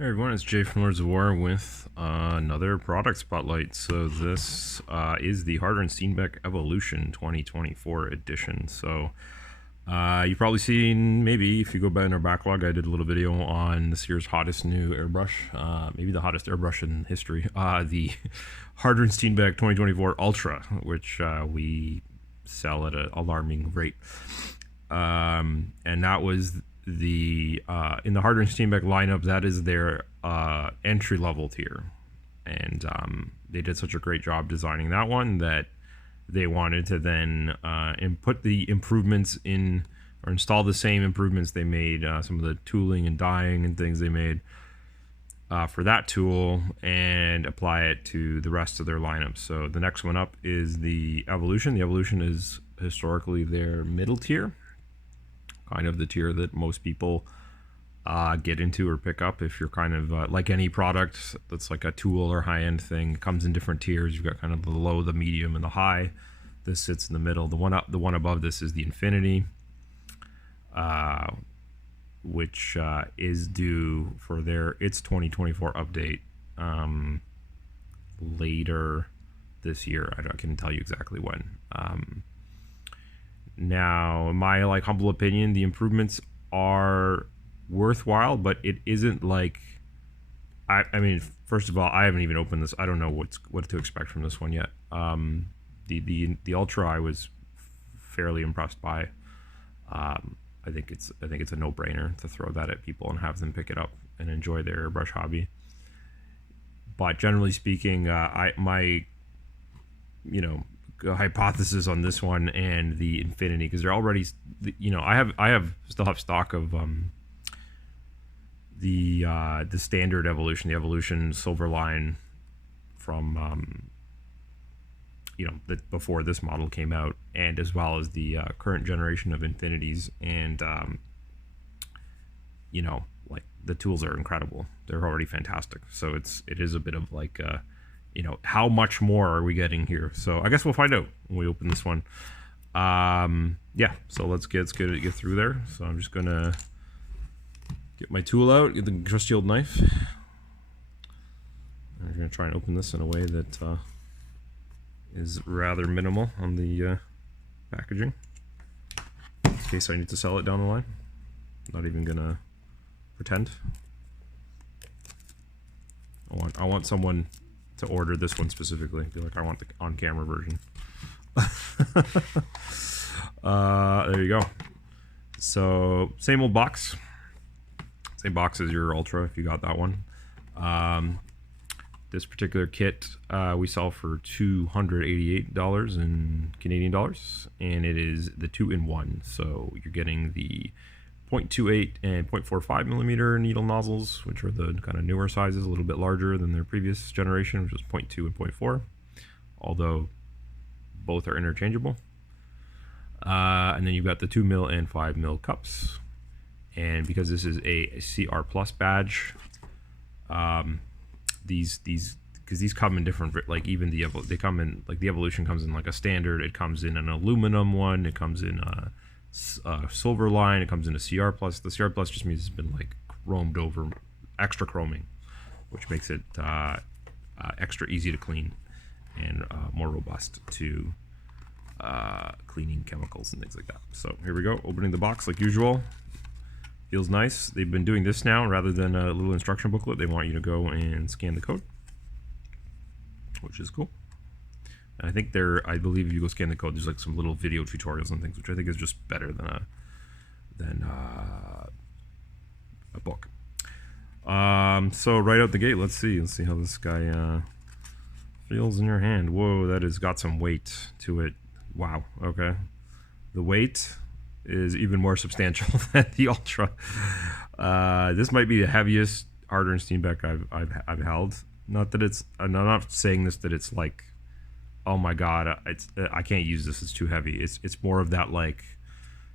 Hey everyone, it's Jay from Lords of War with another product spotlight. So this is the Harder and Steenbeck Evolution 2024 edition. So you've probably seen, maybe if you go back in our backlog, I did a little video on this year's hottest new airbrush, maybe the hottest airbrush in history, the Harder and Steenbeck 2024 Ultra, which we sell at an alarming rate. And that was the in the Harder and Steenbeck lineup, that is their entry level tier, and they did such a great job designing that one that they wanted to then put the improvements in, or install the same improvements they made, some of the tooling and dyeing and things they made for that tool, and apply it to the rest of their lineup. So the next one up is the Evolution. The Evolution is historically their middle tier, kind of the tier that most people get into or pick up. If you're kind of like any product that's like a tool or high-end thing, it comes in different tiers. You've got kind of the low, the medium, and the high. This sits in the middle. The one above this is the Infinity, which is due for its 2024 update later this year. I can tell you exactly when. Now, in my humble opinion, the improvements are worthwhile, but it isn't like, I mean, first of all, I haven't even opened this. I don't know what to expect from this one yet. The Ultra, I was fairly impressed by. I think it's a no-brainer to throw that at people and have them pick it up and enjoy their airbrush hobby. But generally speaking, my hypothesis on this one and the Infinity, because they're already, I still have stock of the standard Evolution, the Evolution Silver line from that before this model came out, and as well as the current generation of Infinities, and the tools are incredible. They're already fantastic. So it is a bit of like how much more are we getting here? So I guess we'll find out when we open this one. Yeah, so let's get through there. So I'm just gonna get my tool out, get the trusty old knife. And we're gonna try and open this in a way that is rather minimal on the packaging, in case I need to sell it down the line. I'm not even gonna pretend. I want someone to order this one specifically. Be like, I want the on-camera version. There you go. So same old box. Same box as your Ultra if you got that one. This particular kit we sell for $288 in Canadian dollars, and it is the 2-in-1. So you're getting the 0.28 and 0.45 millimeter needle nozzles, which are the kind of newer sizes, a little bit larger than their previous generation, which was 0.2 and 0.4, although both are interchangeable. And then you've got the 2 mil and 5 mil cups. And because this is a CR Plus badge, these come in different, like even they come in, like the Evolution comes in like a standard, it comes in an aluminum one, it comes in a silver line, it comes in a CR Plus. The CR Plus just means it's been like chromed over, extra chroming, which makes it extra easy to clean and more robust to cleaning chemicals and things like that. So here we go, opening the box like usual. Feels nice. They've been doing this now rather than a little instruction booklet. They want you to go and scan the code, which is cool. And I think I believe if you go scan the code, there's like some little video tutorials and things, which I think is just better than a book. So right out the gate, let's see how this guy feels in your hand. Whoa, that has got some weight to it. Wow. Okay, the weight is even more substantial than the Ultra. This might be the heaviest Harder and Steenbeck I've held. Not that it's, I'm not saying this that it's like, oh my god, I can't use this, it's too heavy. It's more of that, like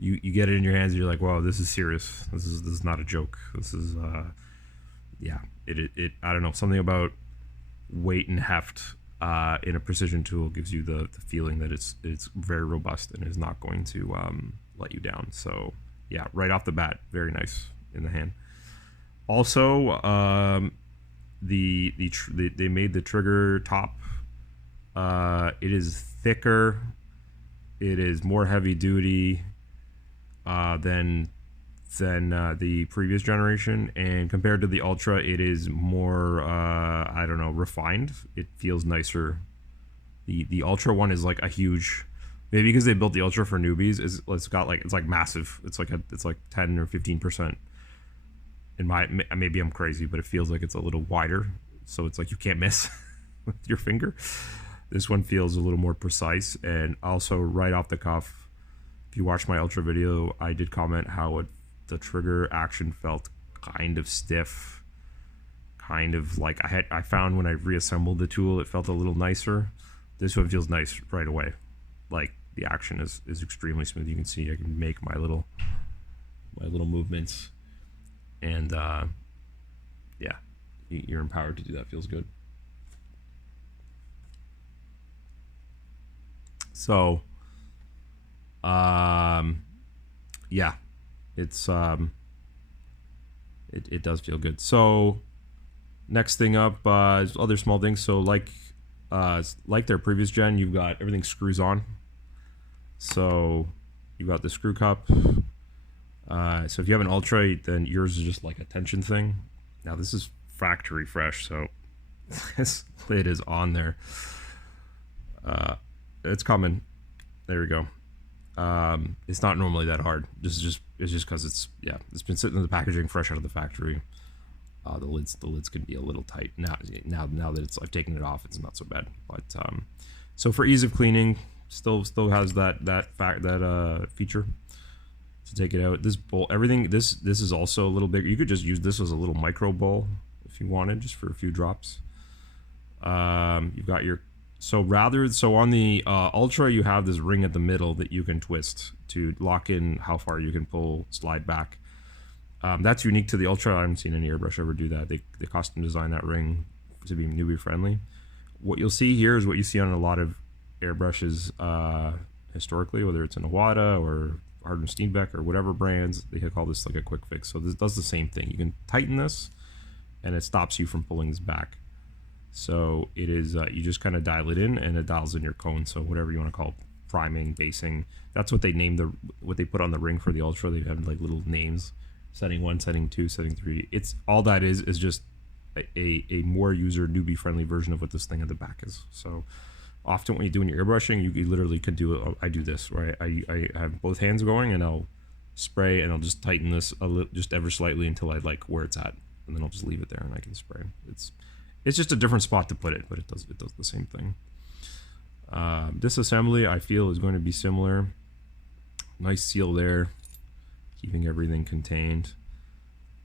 you get it in your hands and you're like, wow, this is serious. This is not a joke. This is yeah. It I don't know, something about weight and heft in a precision tool gives you the feeling that it's very robust and is not going to let you down. So yeah, right off the bat, very nice in the hand. Also, they made the trigger top. It is thicker. It is more heavy duty than the previous generation, and compared to the Ultra, it is more I don't know, refined. It feels nicer. The Ultra one is like a huge, maybe because they built the Ultra for newbies. It's got like, it's like massive. It's like 10 or 15%. In my, maybe I'm crazy, but it feels like it's a little wider, so it's like you can't miss with your finger. This one feels a little more precise, and also right off the cuff, if you watch my Ultra video, I did comment how the trigger action felt kind of stiff, kind of like I found when I reassembled the tool, it felt a little nicer. This one feels nice right away. Like the action is extremely smooth. You can see I can make my little movements, and yeah, you're empowered to do that. Feels good. So yeah, it's it does feel good. So next thing up is other small things. So like their previous gen, you've got everything screws on. So you've got the screw cup. So if you have an Ultra, then yours is just like a tension thing. Now this is factory fresh, so this lid is on there. It's coming. There we go. It's not normally that hard. It's just because it's been sitting in the packaging fresh out of the factory. The lids can be a little tight now that I've taken it off. It's not so bad. But so for ease of cleaning, still has that feature to take it out. This bowl, everything. This is also a little bigger. You could just use this as a little micro bowl if you wanted, just for a few drops. You've got your so on the Ultra, you have this ring at the middle that you can twist to lock in how far you can slide back. That's unique to the Ultra. I haven't seen any airbrush ever do that. They custom design that ring to be newbie friendly. What you'll see here is what you see on a lot of airbrushes historically, whether it's an Iwata or Hardin Steenbeck or whatever brands. They call this like a quick fix. So this does the same thing. You can tighten this, and it stops you from pulling this back. So it is, you just kind of dial it in, and it dials in your cone. So whatever you want to call priming, basing. That's what they named what they put on the ring for the Ultra. They have like little names: setting 1, setting 2, setting 3. It's all that is just a more user newbie friendly version of what this thing at the back is. So often when you're doing your airbrushing, you literally could do it. I do this, right? I have both hands going, and I'll spray, and I'll just tighten this just ever slightly until I like where it's at, and then I'll just leave it there, and I can spray. It's just a different spot to put it, but it does the same thing. Disassembly, I feel, is going to be similar. Nice seal there, keeping everything contained.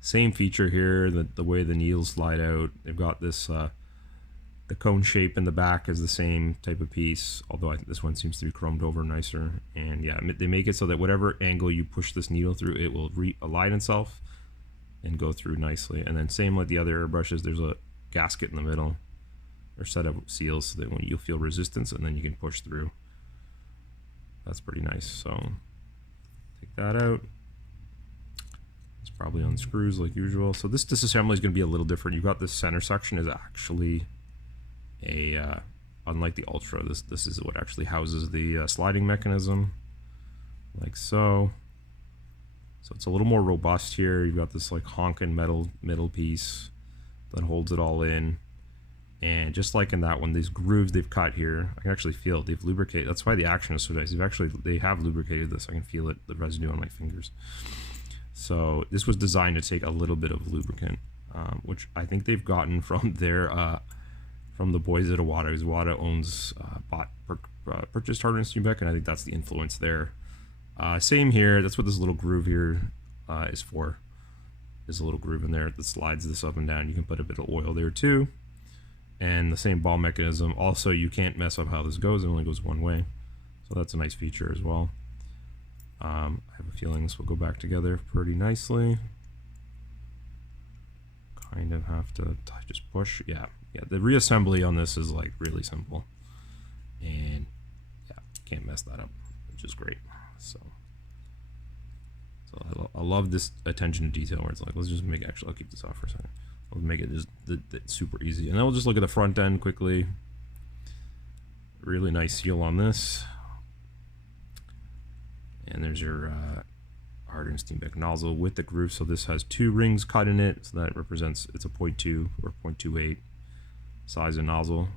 Same feature here, the way the needles slide out. They've got this, the cone shape in the back is the same type of piece, although I think this one seems to be chromed over nicer. And yeah, they make it so that whatever angle you push this needle through, it will align itself and go through nicely. And then same like the other airbrushes, there's a gasket in the middle, or set of seals, so that when you'll feel resistance, and then you can push through. That's pretty nice. So take that out. It's probably unscrews like usual. So this disassembly is going to be a little different. You've got this center section is actually a unlike the Ultra. This is what actually houses the sliding mechanism, like so. So it's a little more robust here. You've got this like honking metal piece that holds it all in, and just like in that one, these grooves they've cut here, I can actually feel it. They've lubricated. That's why the action is so nice. They have lubricated this. I can feel it, the residue on my fingers. So this was designed to take a little bit of lubricant, which I think they've gotten from their from the boys at Iwata. Iwata owns purchased Hardin Steenbeck, and I think that's the influence there. Same here. That's what this little groove here is for. There's a little groove in there that slides this up and down. You can put a bit of oil there too. And the same ball mechanism. Also, you can't mess up how this goes. It only goes one way. So that's a nice feature as well. I have a feeling this will go back together pretty nicely. Kind of have to just push. Yeah, the reassembly on this is like really simple. And yeah, can't mess that up, which is great. So So I love this attention to detail where it's like, let's just make, actually, I'll keep this off for a second. I'll make it just super easy. And then we'll just look at the front end quickly. Really nice seal on this. And there's your hardened Steenbeck nozzle with the groove. So this has 2 rings cut in it. So that represents, it's a 0.2 or 0.28 size of nozzle.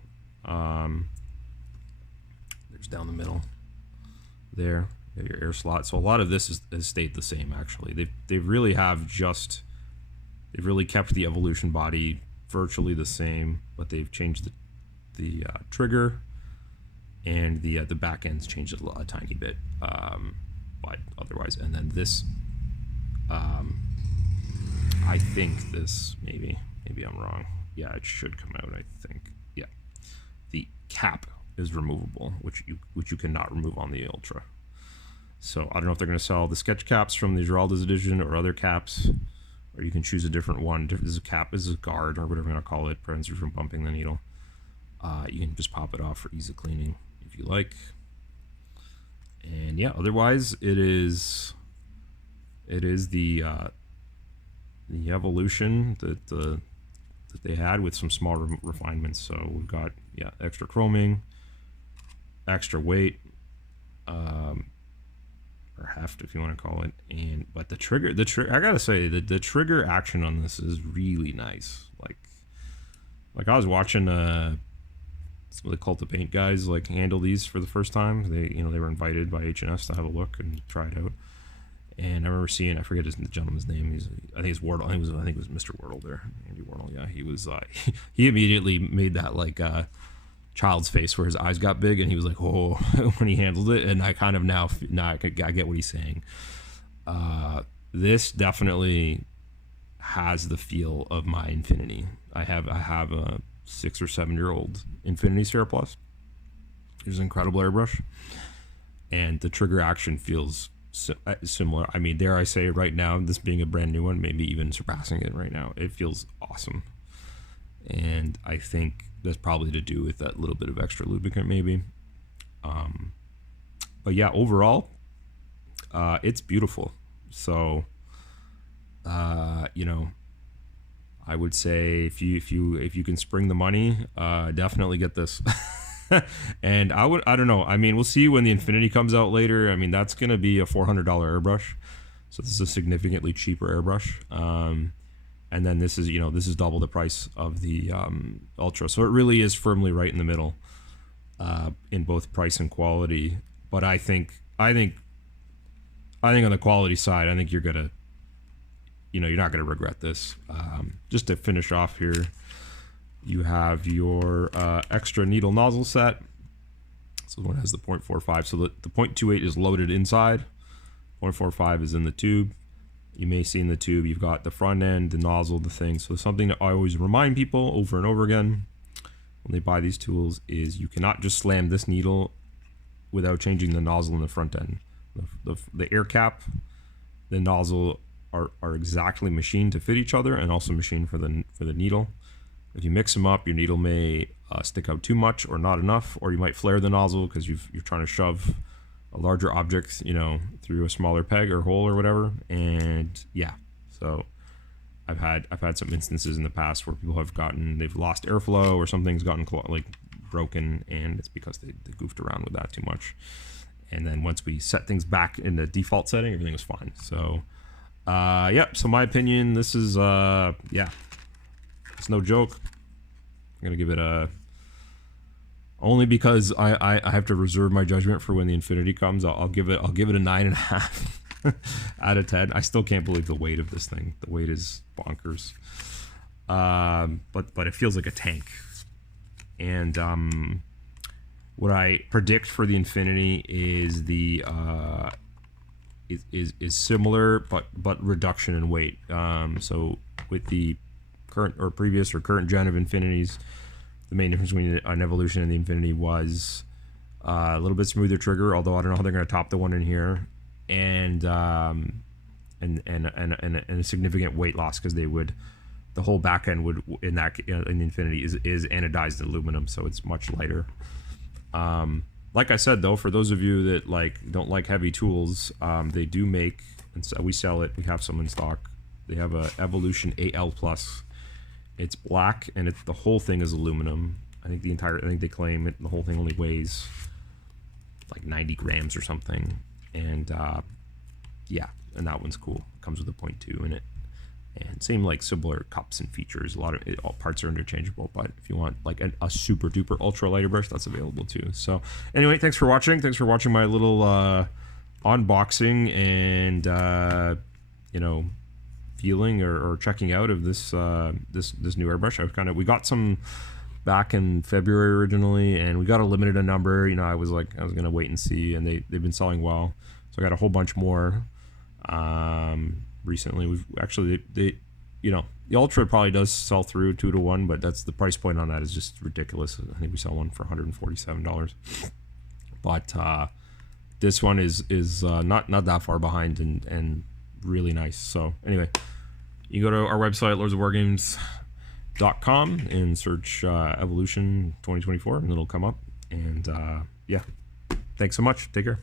There's down the middle there. Your air slot. So a lot of this has stayed the same. Actually, they really have just, they've really kept the Evolution body virtually the same, but they've changed the trigger, and the back end's changed a tiny bit. But otherwise, and then this, I think this, maybe I'm wrong. Yeah, it should come out. I think, yeah, the cap is removable, which you cannot remove on the Ultra. So I don't know if they're going to sell the sketch caps from the Geralda's edition or other caps, or you can choose a different one. This is a cap, this is a guard, or whatever you want to call it, prevents you from bumping the needle. You can just pop it off for ease of cleaning if you like. And yeah, otherwise it is the Evolution that they had with some small refinements. So we've got, yeah, extra chroming, extra weight, or heft if you want to call it, but the trigger I gotta say the trigger action on this is really nice. Like I was watching some of the Cult of Paint guys like handle these for the first time. They were invited by H&S to have a look and try it out. And I remember seeing, I forget the gentleman's name. I think it's Wardle. I think it was Mr. Wardle there, Andy Wardle. Yeah, he was. He immediately made that like child's face where his eyes got big, and he was like, "Oh," when he handled it. And I kind of now I get what he's saying. This definitely has the feel of my Infinity. I have a 6 or 7 year old Infinity Sierra Plus. It's an incredible airbrush, and the trigger action feels similar. I mean, dare I say right now, this being a brand new one, maybe even surpassing it right now. It feels awesome, and I think that's probably to do with that little bit of extra lubricant maybe. But yeah, overall, it's beautiful. So I would say if you can spring the money, definitely get this. And I don't know. I mean, we'll see when the Infinity comes out later. I mean, that's going to be a $400 airbrush. So this is a significantly cheaper airbrush. And then this is double the price of the Ultra. So it really is firmly right in the middle in both price and quality. But I think on the quality side, I think you're not gonna regret this. Just to finish off here, you have your extra needle nozzle set. So one has the 0.45. So the 0.28 is loaded inside. 0.45 is in the tube. You may see in the tube, you've got the front end, the nozzle, the thing. So something that I always remind people over and over again when they buy these tools is you cannot just slam this needle without changing the nozzle in the front end. The air cap, the nozzle are exactly machined to fit each other, and also machined for the needle. If you mix them up, your needle may stick out too much or not enough, or you might flare the nozzle because you're trying to shove a larger object, through a smaller peg or hole or whatever. And yeah, so I've had some instances in the past where people they've lost airflow or something's gotten like broken, and it's because they goofed around with that too much. And then once we set things back in the default setting, everything was fine. So so my opinion, this is it's no joke. I'm gonna give it only because I have to reserve my judgment for when the Infinity comes. I'll give it a 9.5 out of 10. I still can't believe the weight of this thing. The weight is bonkers. But it feels like a tank. And what I predict for the Infinity is is similar but reduction in weight. So with the current or previous or current gen of Infinities, the main difference between an Evolution and the Infinity was a little bit smoother trigger, although I don't know how they're going to top the one in here, and a significant weight loss because the whole back end would in the Infinity is anodized aluminum, so it's much lighter. Like I said, though, for those of you that don't like heavy tools, they do make and so we sell it. We have some in stock. They have a Evolution AL Plus. It's black, and the whole thing is aluminum. I think they claim the whole thing only weighs like 90 grams or something. And yeah, and that one's cool. It comes with a 0.2 in it. And same like similar cups and features. All parts are interchangeable, but if you want like a super duper ultra lighter brush, that's available too. So anyway, thanks for watching. Thanks for watching my little unboxing and you know, feeling or checking out of this this new airbrush. We got some back in February originally, and we got a limited number. You know, I was gonna wait and see, and they've been selling well, so I got a whole bunch more recently. We've actually you know, the Ultra probably does sell through 2 to 1, but that's the price point on that is just ridiculous. I think we sell one for $147, but this one is not that far behind and really nice. So anyway, you go to our website lordsofwargames.com and search Evolution 2024, and it'll come up. And yeah, thanks so much. Take care.